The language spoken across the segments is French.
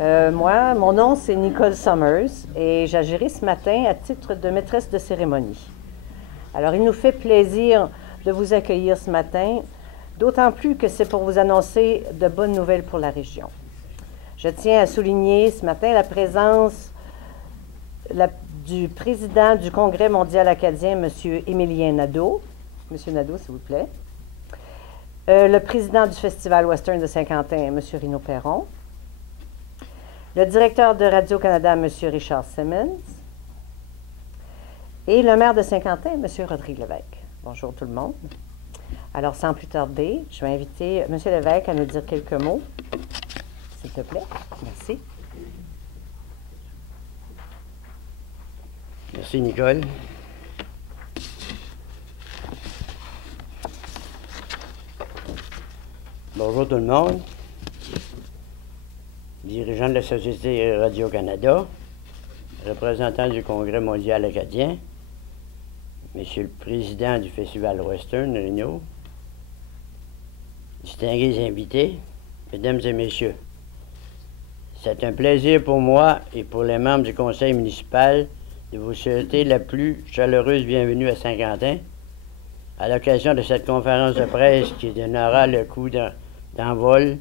Moi, mon nom, c'est Nicole Summers et j'agirai ce matin à titre de maîtresse de cérémonie. Alors, il nous fait plaisir de vous accueillir ce matin, d'autant plus que c'est pour vous annoncer de bonnes nouvelles pour la région. Je tiens à souligner ce matin la présence du président du Congrès mondial acadien, M. Émilien Nadeau. M. Nadeau, s'il vous plaît. Le président du Festival Western de Saint-Quentin, M. Rino Perron. Le directeur de Radio-Canada, M. Richard Simmons. Et le maire de Saint-Quentin, M. Rodrigue Lévesque. Bonjour tout le monde. Alors, sans plus tarder, je vais inviter M. Lévesque à nous dire quelques mots, s'il te plaît. Merci. Merci, Nicole. Bonjour tout le monde. Dirigeant de la Société Radio-Canada, représentant du Congrès mondial acadien, Monsieur le Président du Festival Western, Rino, distingués invités, Mesdames et Messieurs, c'est un plaisir pour moi et pour les membres du Conseil municipal de vous souhaiter la plus chaleureuse bienvenue à Saint-Quentin à l'occasion de cette conférence de presse qui donnera le coup d'envol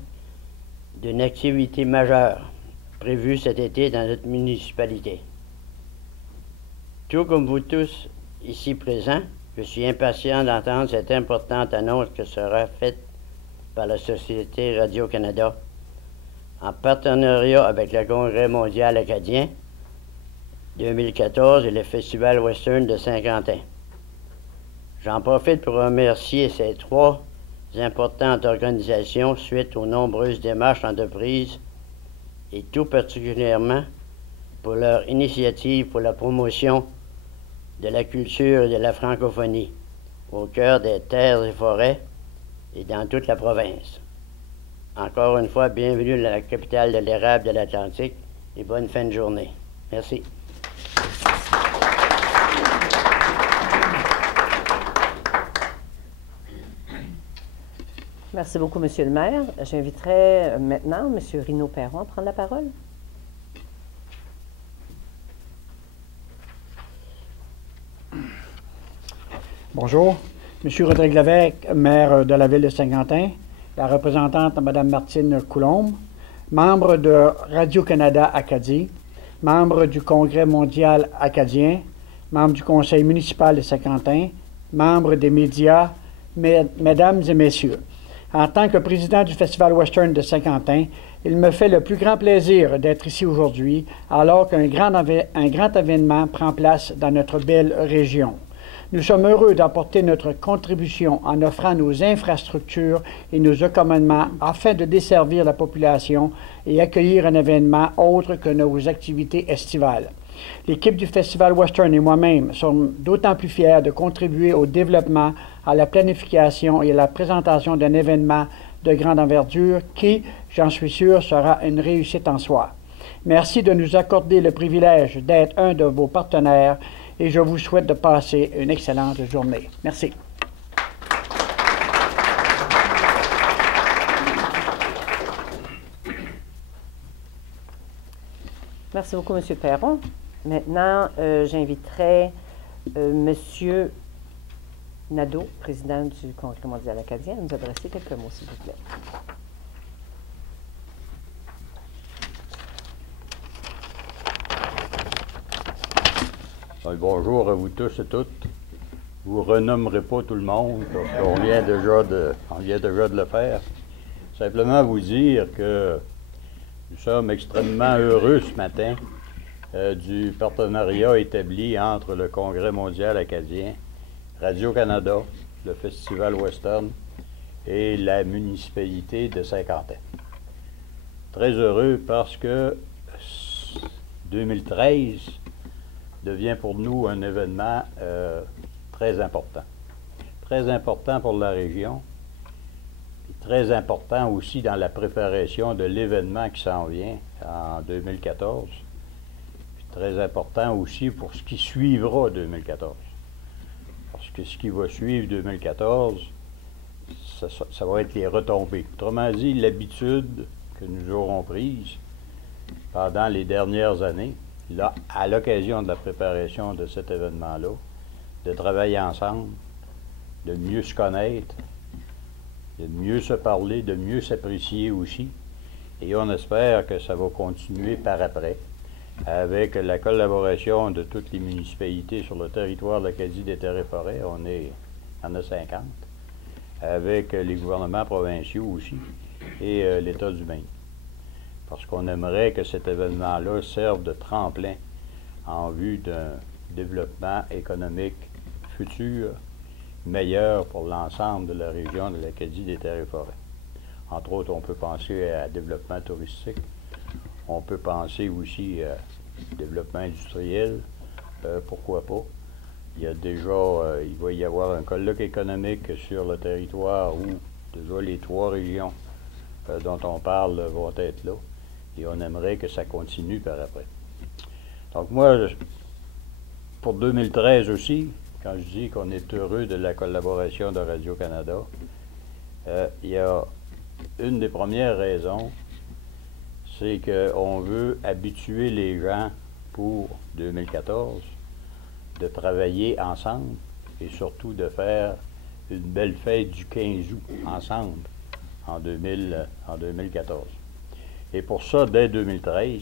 d'une activité majeure prévue cet été dans notre municipalité. Tout comme vous tous ici présents, je suis impatient d'entendre cette importante annonce que sera faite par la Société Radio-Canada en partenariat avec le Congrès mondial acadien 2014 et le Festival Western de Saint-Quentin. J'en profite pour remercier ces trois importantes organisations suite aux nombreuses démarches entreprises et tout particulièrement pour leur initiative pour la promotion de la culture et de la francophonie au cœur des terres et forêts et dans toute la province. Encore une fois, bienvenue à la capitale de l'érable de l'Atlantique et bonne fin de journée. Merci. Merci beaucoup, Monsieur le maire. J'inviterai maintenant M. Rino Perron à prendre la parole. Bonjour. Monsieur Rodrigue Lévesque, maire de la ville de Saint-Quentin, la représentante Mme Martine Coulombe, membre de Radio-Canada Acadie, membre du Congrès mondial acadien, membre du Conseil municipal de Saint-Quentin, membre des médias, Mesdames et Messieurs. En tant que président du Festival Western de Saint-Quentin, il me fait le plus grand plaisir d'être ici aujourd'hui, alors qu'un grand événement prend place dans notre belle région. Nous sommes heureux d'apporter notre contribution en offrant nos infrastructures et nos accommodements afin de desservir la population et accueillir un événement autre que nos activités estivales. L'équipe du Festival Western et moi-même sommes d'autant plus fiers de contribuer au développement, à la planification et à la présentation d'un événement de grande envergure qui, j'en suis sûr, sera une réussite en soi. Merci de nous accorder le privilège d'être un de vos partenaires et je vous souhaite de passer une excellente journée. Merci. Merci beaucoup, M. Perron. Maintenant, j'inviterai M. Nadeau, président du Congrès mondial acadien, à nous adresser quelques mots, s'il vous plaît. Bonjour à vous tous et toutes. Je ne vous renommerai pas tout le monde, parce qu'on vient déjà de le faire. Simplement vous dire que nous sommes extrêmement heureux ce matin du partenariat établi entre le Congrès mondial acadien, Radio-Canada, le Festival Western et la municipalité de Saint-Quentin. Très heureux parce que 2013 devient pour nous un événement très important. Très important pour la région, et très important aussi dans la préparation de l'événement qui s'en vient en 2014. Puis très important aussi pour ce qui suivra 2014. Parce que ce qui va suivre 2014, ça va être les retombées. Autrement dit, l'habitude que nous aurons prise pendant les dernières années, là, à l'occasion de la préparation de cet événement-là, de travailler ensemble, de mieux se connaître, de mieux se parler, de mieux s'apprécier aussi. Et on espère que ça va continuer par après, avec la collaboration de toutes les municipalités sur le territoire de l'Acadie des Terres et Forêts. On en a 50, avec les gouvernements provinciaux aussi, et l'État du Maine. Parce qu'on aimerait que cet événement-là serve de tremplin en vue d'un développement économique futur meilleur pour l'ensemble de la région de l'Acadie des Terres et Forêts. Entre autres, on peut penser à développement touristique, on peut penser aussi à développement industriel, pourquoi pas. Il y a déjà, il va y avoir un colloque économique sur le territoire où déjà les 3 régions dont on parle vont être là, et on aimerait que ça continue par après. Donc moi, pour 2013 aussi, quand je dis qu'on est heureux de la collaboration de Radio-Canada, il y a une des premières raisons, c'est qu'on veut habituer les gens pour 2014 de travailler ensemble et surtout de faire une belle fête du 15 août ensemble en 2014. Et pour ça, dès 2013,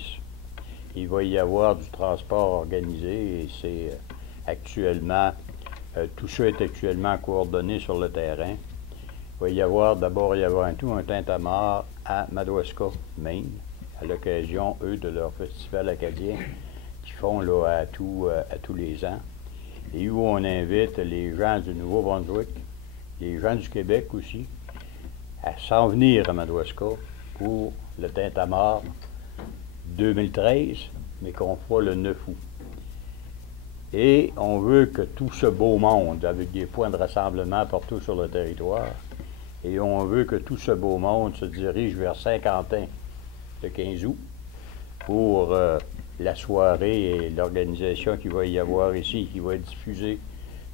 il va y avoir du transport organisé et c'est actuellement, tout ça est actuellement coordonné sur le terrain. Il va y avoir d'abord un tintamarre à Madawaska, Maine, à l'occasion, eux, de leur festival acadien qu'ils font là, à tous les ans, et où on invite les gens du Nouveau-Brunswick, les gens du Québec aussi, à s'en venir à Madawaska pour le tintamarre 2013, mais qu'on fera le 9 août. Et on veut que tout ce beau monde, avec des points de rassemblement partout sur le territoire, et on veut que tout ce beau monde se dirige vers Saint-Quentin le 15 août pour la soirée et l'organisation qu'il va y avoir ici, qui va être diffusée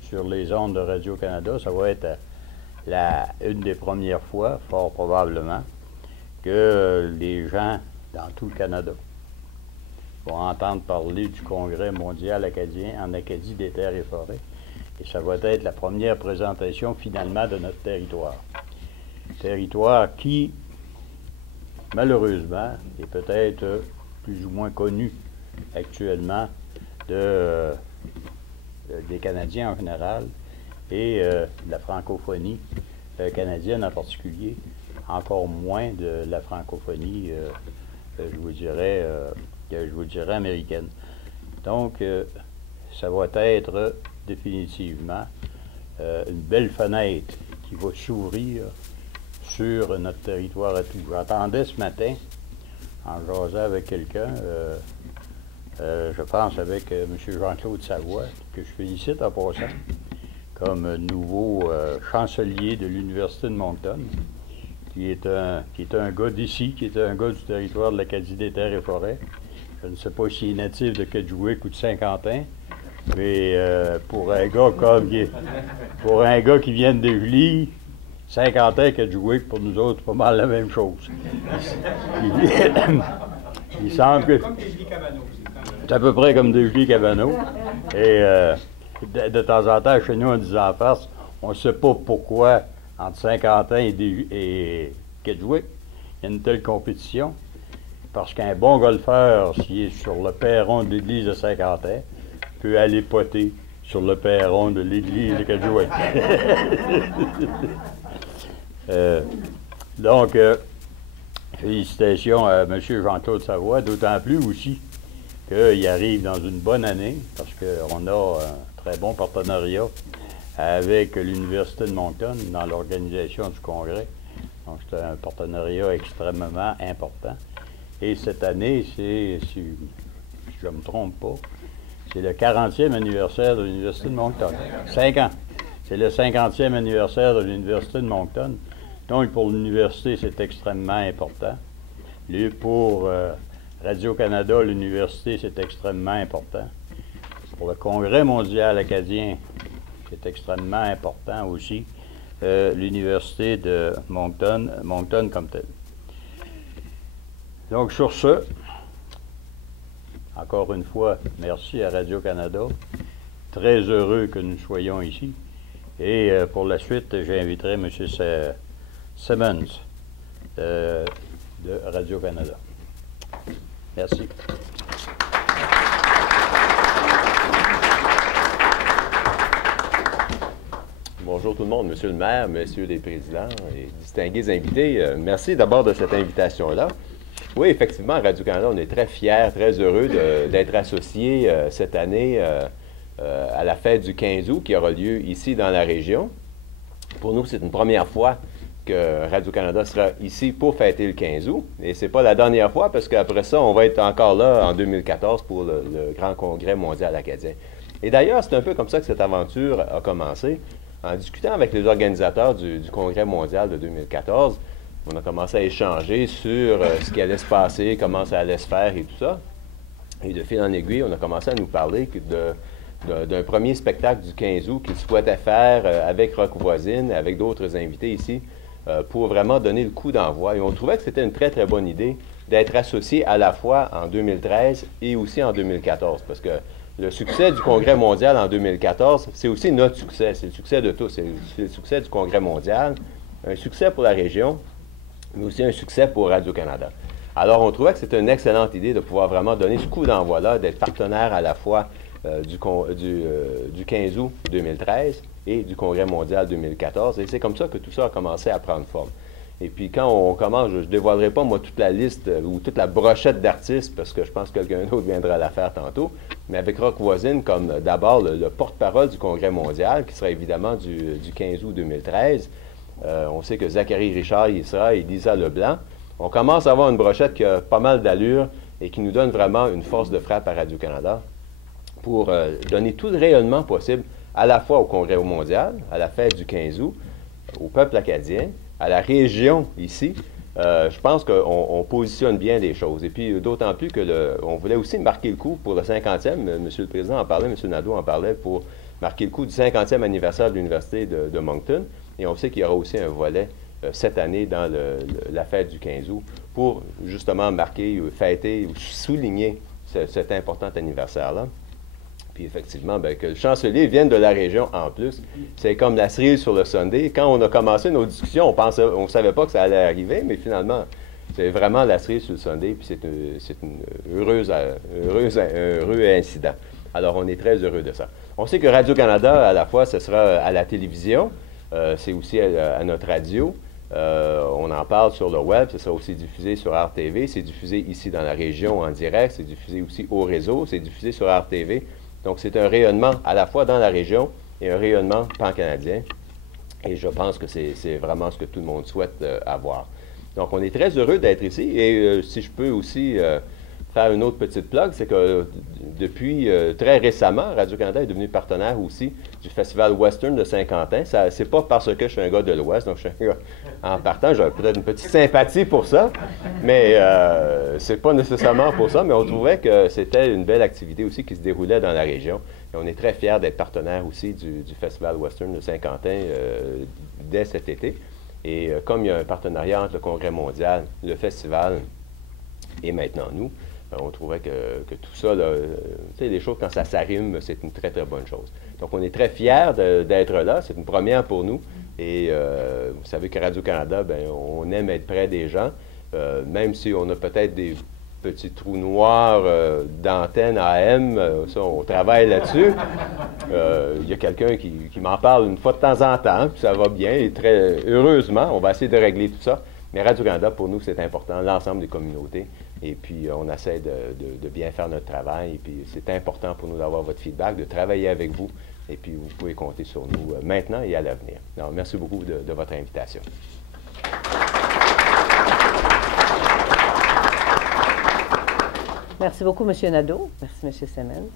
sur les ondes de Radio-Canada. Ça va être une des premières fois, fort probablement, que les gens dans tout le Canada vont entendre parler du Congrès mondial acadien en Acadie des Terres et Forêts. Et ça va être la première présentation finalement de notre territoire. Territoire qui, malheureusement, est peut-être plus ou moins connu actuellement des Canadiens en général et de la francophonie canadienne en particulier, encore moins de la francophonie, je vous dirais américaine. Donc, ça va être définitivement une belle fenêtre qui va s'ouvrir sur notre territoire à tout. J'entendais ce matin, en jasant avec quelqu'un, je pense avec M. Jean-Claude Savoie, que je félicite en passant, comme nouveau chancelier de l'Université de Moncton, qui est un gars d'ici, qui est un gars du territoire de l'Acadie des Terres et Forêts. Je ne sais pas s'il est natif de Kedgewick ou de Saint-Quentin, mais pour un gars qui vient de Julie, Saint-Quentin et Kedgewick, pour nous autres, c'est pas mal la même chose. Il semble que... C'est à peu près comme des Julie-Cabano. Et de temps en temps, chez nous, on disait en farce, on ne sait pas pourquoi, entre Saint-Quentin et Kedgewick, il y a une telle compétition. Parce qu'un bon golfeur, s'il est sur le perron de l'église de Saint-Quentin, peut aller poter sur le perron de l'église de Kedgewick. Donc, félicitations à M. Jean-Claude Savoie, d'autant plus aussi qu'il arrive dans une bonne année, parce qu'on a un très bon partenariat avec l'Université de Moncton dans l'organisation du congrès. Donc, c'est un partenariat extrêmement important. Et cette année, si je ne me trompe pas, c'est le 40e anniversaire de l'Université de Moncton. 5 ans. C'est le 50e anniversaire de l'Université de Moncton. Donc, pour l'université, c'est extrêmement important. Pour Radio-Canada, l'université, c'est extrêmement important. Pour le Congrès mondial acadien, c'est extrêmement important aussi. L'Université de Moncton comme telle. Donc, sur ce, encore une fois, merci à Radio-Canada. Très heureux que nous soyons ici. Et pour la suite, j'inviterai M. Simmons de Radio-Canada. Merci. Bonjour tout le monde, Monsieur le maire, Messieurs les présidents et distingués invités. Merci d'abord de cette invitation-là. Oui, effectivement, à Radio-Canada, on est très fiers, très heureux d'être associés cette année à la fête du 15 août qui aura lieu ici dans la région. Pour nous, c'est une première fois que Radio-Canada sera ici pour fêter le 15 août. Et ce n'est pas la dernière fois parce qu'après ça, on va être encore là en 2014 pour le Grand Congrès mondial acadien. Et d'ailleurs, c'est un peu comme ça que cette aventure a commencé. En discutant avec les organisateurs du Congrès mondial de 2014, on a commencé à échanger sur ce qui allait se passer, comment ça allait se faire et tout ça. Et de fil en aiguille, on a commencé à nous parler d'un premier spectacle du 15 août qu'ils souhaitaient faire avec Rock Voisine, avec d'autres invités ici, pour vraiment donner le coup d'envoi. Et on trouvait que c'était une très, très bonne idée d'être associé à la fois en 2013 et aussi en 2014, parce que le succès du Congrès mondial en 2014, c'est aussi notre succès, c'est le succès de tous, c'est le succès du Congrès mondial, un succès pour la région, mais aussi un succès pour Radio-Canada. Alors, on trouvait que c'était une excellente idée de pouvoir vraiment donner ce coup d'envoi-là, d'être partenaire à la fois du 15 août 2013 et du Congrès mondial 2014, et c'est comme ça que tout ça a commencé à prendre forme. Et puis quand on commence, je ne dévoilerai pas moi toute la liste ou toute la brochette d'artistes parce que je pense que quelqu'un d'autre viendra la faire tantôt, mais avec Rock Voisine comme d'abord le porte-parole du Congrès mondial qui sera évidemment du 15 août 2013. On sait que Zachary Richard y sera et Lisa Leblanc. On commence à avoir une brochette qui a pas mal d'allure et qui nous donne vraiment une force de frappe à Radio-Canada pour donner tout le rayonnement possible à la fois au Congrès mondial, à la fête du 15 août, au peuple acadien, à la région ici. Je pense qu'on positionne bien les choses. Et puis, d'autant plus on voulait aussi marquer le coup pour le 50e. Monsieur le Président en parlait, Monsieur Nadeau en parlait, pour marquer le coup du 50e anniversaire de l'Université de Moncton. Et on sait qu'il y aura aussi un volet cette année dans la fête du 15 août pour justement marquer, fêter ou souligner cet important anniversaire-là. Puis effectivement, bien, que le chancelier vienne de la région en plus, c'est comme la cerise sur le sundae. Quand on a commencé nos discussions, on ne savait pas que ça allait arriver, mais finalement, c'est vraiment la cerise sur le sundae, puis c'est un heureux incident. Alors, on est très heureux de ça. On sait que Radio-Canada, à la fois, ce sera à la télévision, c'est aussi à notre radio. On en parle sur le web, ce sera aussi diffusé sur RTV, c'est diffusé ici dans la région en direct, c'est diffusé aussi au réseau, c'est diffusé sur RTV. Donc, c'est un rayonnement à la fois dans la région et un rayonnement pan-canadien. Et je pense que c'est vraiment ce que tout le monde souhaite avoir. Donc, on est très heureux d'être ici. Et si je peux aussi faire une autre petite plug, c'est que depuis très récemment, Radio-Canada est devenu partenaire aussi du Festival Western de Saint-Quentin. C'est pas parce que je suis un gars de l'Ouest, donc je suis un gars en partant, j'ai peut-être une petite sympathie pour ça, mais c'est pas nécessairement pour ça, mais on trouvait que c'était une belle activité aussi qui se déroulait dans la région. Et on est très fiers d'être partenaire aussi du Festival Western de Saint-Quentin dès cet été. Et comme il y a un partenariat entre le Congrès mondial, le festival et maintenant nous, on trouvait que tout ça, tu sais, les choses, quand ça s'arrime, c'est une très, très bonne chose. Donc, on est très fiers d'être là. C'est une première pour nous. Et vous savez que Radio-Canada, bien, on aime être près des gens, même si on a peut-être des petits trous noirs d'antenne AM. Ça, on travaille là-dessus. Il y a quelqu'un qui m'en parle une fois de temps en temps, puis ça va bien. Et très heureusement, on va essayer de régler tout ça. Mais Radio-Canada, pour nous, c'est important, l'ensemble des communautés. Et puis, on essaie de bien faire notre travail. Et puis, c'est important pour nous d'avoir votre feedback, de travailler avec vous. Et puis, vous pouvez compter sur nous maintenant et à l'avenir. Alors, merci beaucoup de votre invitation. Merci beaucoup, M. Nadeau. Merci, M. Simmons.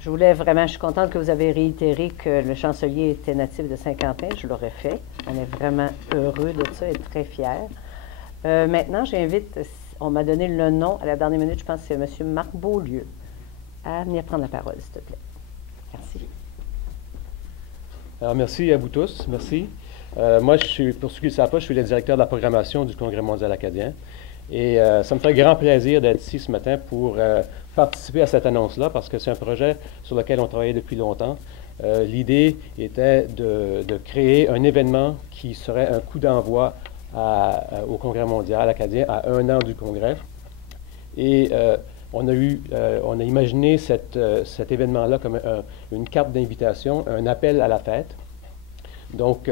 Je suis contente que vous avez réitéré que le chancelier était natif de Saint-Quentin. Je l'aurais fait. On est vraiment heureux de ça et très fiers. Maintenant, j'invite, on m'a donné le nom à la dernière minute, je pense que c'est M. Marc Beaulieu, à venir prendre la parole, s'il te plaît. Merci. Alors, merci à vous tous. Merci. Moi, pour ceux qui ne le savent pas, je suis le directeur de la programmation du Congrès mondial acadien. Et ça me fait grand plaisir d'être ici ce matin pour participer à cette annonce-là, parce que c'est un projet sur lequel on travaillait depuis longtemps. L'idée était de créer un événement qui serait un coup d'envoi au Congrès mondial acadien à 1 an du Congrès. Et on a imaginé cet événement-là comme une carte d'invitation, un appel à la fête. Donc,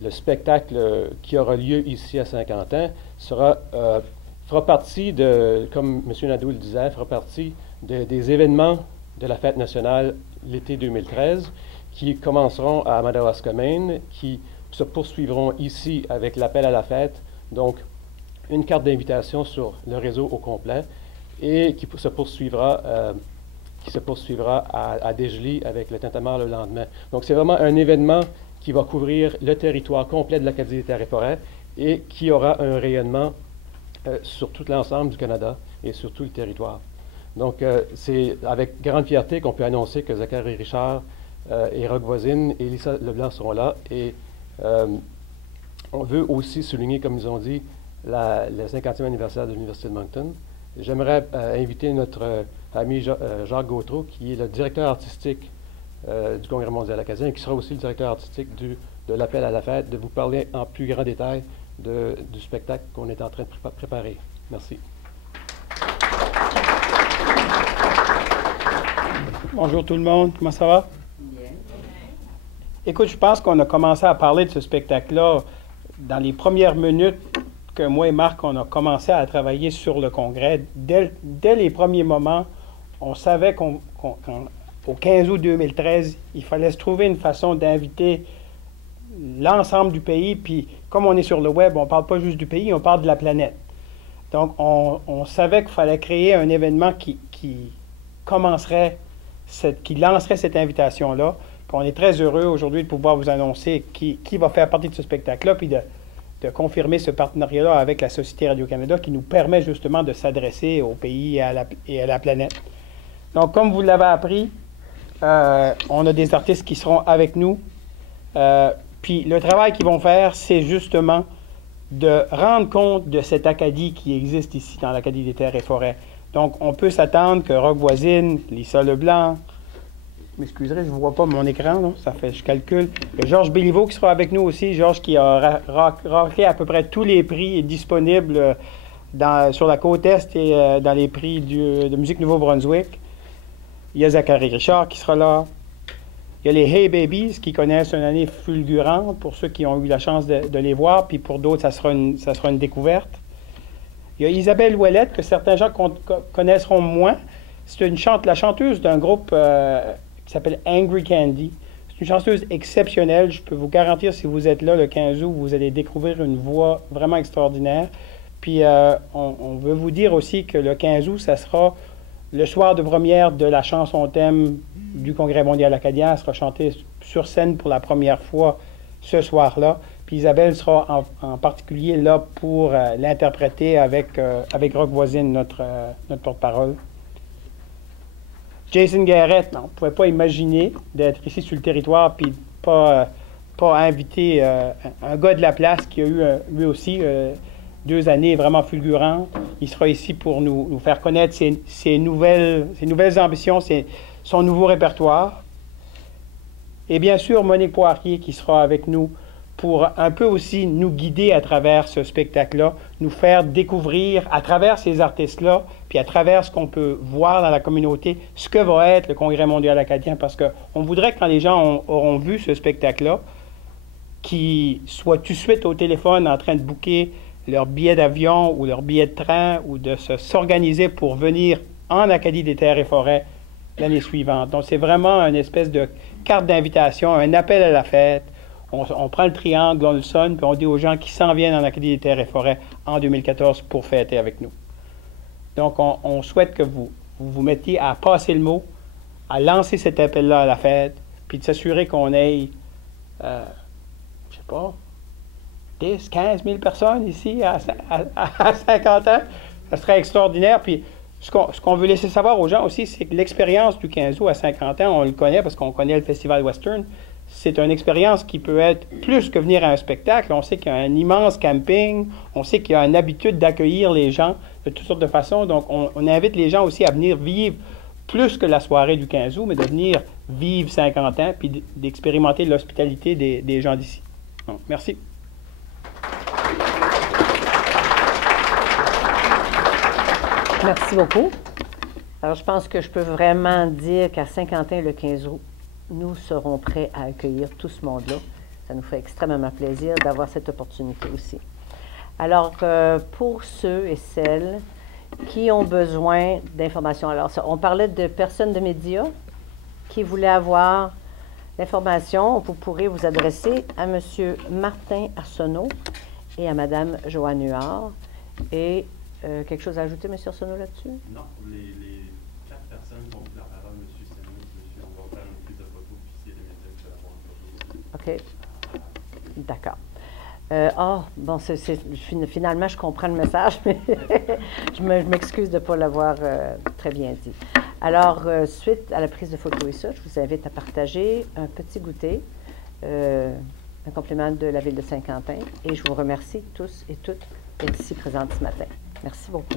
le spectacle qui aura lieu ici à Saint-Quentin fera partie comme M. Nadeau le disait, fera partie des événements de la fête nationale l'été 2013 qui commenceront à Madawaska-Main, qui se poursuivront ici avec l'appel à la fête, donc une carte d'invitation sur le réseau au complet, et qui se poursuivra à Dégelée avec le tintamarre le lendemain. Donc c'est vraiment un événement qui va couvrir le territoire complet de l'Acadie des Terres et Forêts et qui aura un rayonnement sur tout l'ensemble du Canada et sur tout le territoire. Donc, c'est avec grande fierté qu'on peut annoncer que Zachary Richard et Roch Voisine et Lisa Leblanc seront là. Et on veut aussi souligner, comme ils ont dit, le 50e anniversaire de l'Université de Moncton. J'aimerais inviter notre ami Jacques Gautreau, qui est le directeur artistique du Congrès mondial acadien, et qui sera aussi le directeur artistique de l'appel à la fête, de vous parler en plus grand détail du spectacle qu'on est en train de préparer. Merci. Bonjour tout le monde, comment ça va? Bien. Écoute, je pense qu'on a commencé à parler de ce spectacle-là dans les premières minutes que moi et Marc, on a commencé à travailler sur le congrès. Dès les premiers moments, on savait qu'au 15 août 2013, il fallait se trouver une façon d'inviter l'ensemble du pays. Puis, comme on est sur le web, on ne parle pas juste du pays, on parle de la planète. Donc, on savait qu'il fallait créer un événement qui lancerait cette invitation-là. Puis on est très heureux aujourd'hui de pouvoir vous annoncer qui va faire partie de ce spectacle-là, puis de confirmer ce partenariat-là avec la Société Radio-Canada qui nous permet justement de s'adresser au pays et à la planète. Donc, comme vous l'avez appris, on a des artistes qui seront avec nous. Puis le travail qu'ils vont faire, c'est justement de rendre compte de cette Acadie qui existe ici dans l'Acadie des Terres et Forêts. Donc, on peut s'attendre que Roch Voisine, Lisa Leblanc, je m'excuserai, je ne vois pas mon écran, là, ça fait, je calcule. Il y a Georges Béliveau qui sera avec nous aussi. Georges qui a raclé à peu près tous les prix disponibles sur la côte Est et dans les prix de musique Nouveau-Brunswick. Il y a Zachary Richard qui sera là. Il y a les Hey Babies qui connaissent une année fulgurante pour ceux qui ont eu la chance de les voir, puis pour d'autres, ça sera une découverte. Il y a Isabelle Ouellette, que certains gens connaîtront moins. C'est la chanteuse d'un groupe qui s'appelle Angry Candy. C'est une chanteuse exceptionnelle. Je peux vous garantir, si vous êtes là le 15 août, vous allez découvrir une voix vraiment extraordinaire. Puis, on veut vous dire aussi que le 15 août, ça sera le soir de première de la chanson thème du Congrès mondial acadien. Elle sera chantée sur scène pour la première fois ce soir-là. Puis Isabelle sera en particulier là pour l'interpréter avec Roch Voisine, notre porte-parole. Jason Garrett, on ne pouvait pas imaginer d'être ici sur le territoire puis pas inviter un gars de la place qui a eu lui aussi 2 années vraiment fulgurantes. Il sera ici pour nous faire connaître ses nouvelles ambitions, son nouveau répertoire. Et bien sûr, Monique Poirier qui sera avec nous pour un peu aussi nous guider à travers ce spectacle-là, nous faire découvrir à travers ces artistes-là, puis à travers ce qu'on peut voir dans la communauté, ce que va être le Congrès mondial acadien, parce qu'on voudrait que quand les gens auront vu ce spectacle-là, qu'ils soient tout de suite au téléphone en train de booker leur billet d'avion ou leur billet de train ou de s'organiser pour venir en Acadie des Terres et Forêts l'année suivante. Donc, c'est vraiment une espèce de carte d'invitation, un appel à la fête. On prend le triangle, on le sonne, puis on dit aux gens qui s'en viennent en Acadie des Terres et Forêts en 2014 pour fêter avec nous. Donc, on souhaite que vous mettiez à passer le mot, à lancer cet appel-là à la fête, puis de s'assurer qu'on ait, je sais pas, 10, 15 000 personnes ici à 50 ans. Ça serait extraordinaire. Puis, ce qu'on veut laisser savoir aux gens aussi, c'est que l'expérience du 15 août à 50 ans, on le connaît parce qu'on connaît le Festival Western, c'est une expérience qui peut être plus que venir à un spectacle. On sait qu'il y a un immense camping, on sait qu'il y a une habitude d'accueillir les gens de toutes sortes de façons. Donc, on invite les gens aussi à venir vivre plus que la soirée du 15 août, mais de venir vivre 50 ans puis d'expérimenter l'hospitalité des gens d'ici. Donc, merci. Merci beaucoup. Alors, je pense que je peux vraiment dire qu'à Saint-Quentin, le 15 août, nous serons prêts à accueillir tout ce monde-là. Ça nous fait extrêmement plaisir d'avoir cette opportunité aussi. Alors, pour ceux et celles qui ont besoin d'informations, alors, on parlait de personnes de médias qui voulaient avoir l'information. Vous pourrez vous adresser à M. Martin Arsenault et à Mme Joanne Huard. Et quelque chose à ajouter, M. Arsenault, là-dessus? Non, les 4 personnes qui ont pris la parole, M. Samuel, on va faire une prise de photo officielle des médias qui va avoir une photo. OK. Bon, finalement, je comprends le message, mais je m'excuse de ne pas l'avoir très bien dit. Alors, suite à la prise de photo et ça, je vous invite à partager un petit goûter, un compliment de la Ville de Saint-Quentin, et je vous remercie tous et toutes d'être ici présents ce matin. Merci beaucoup.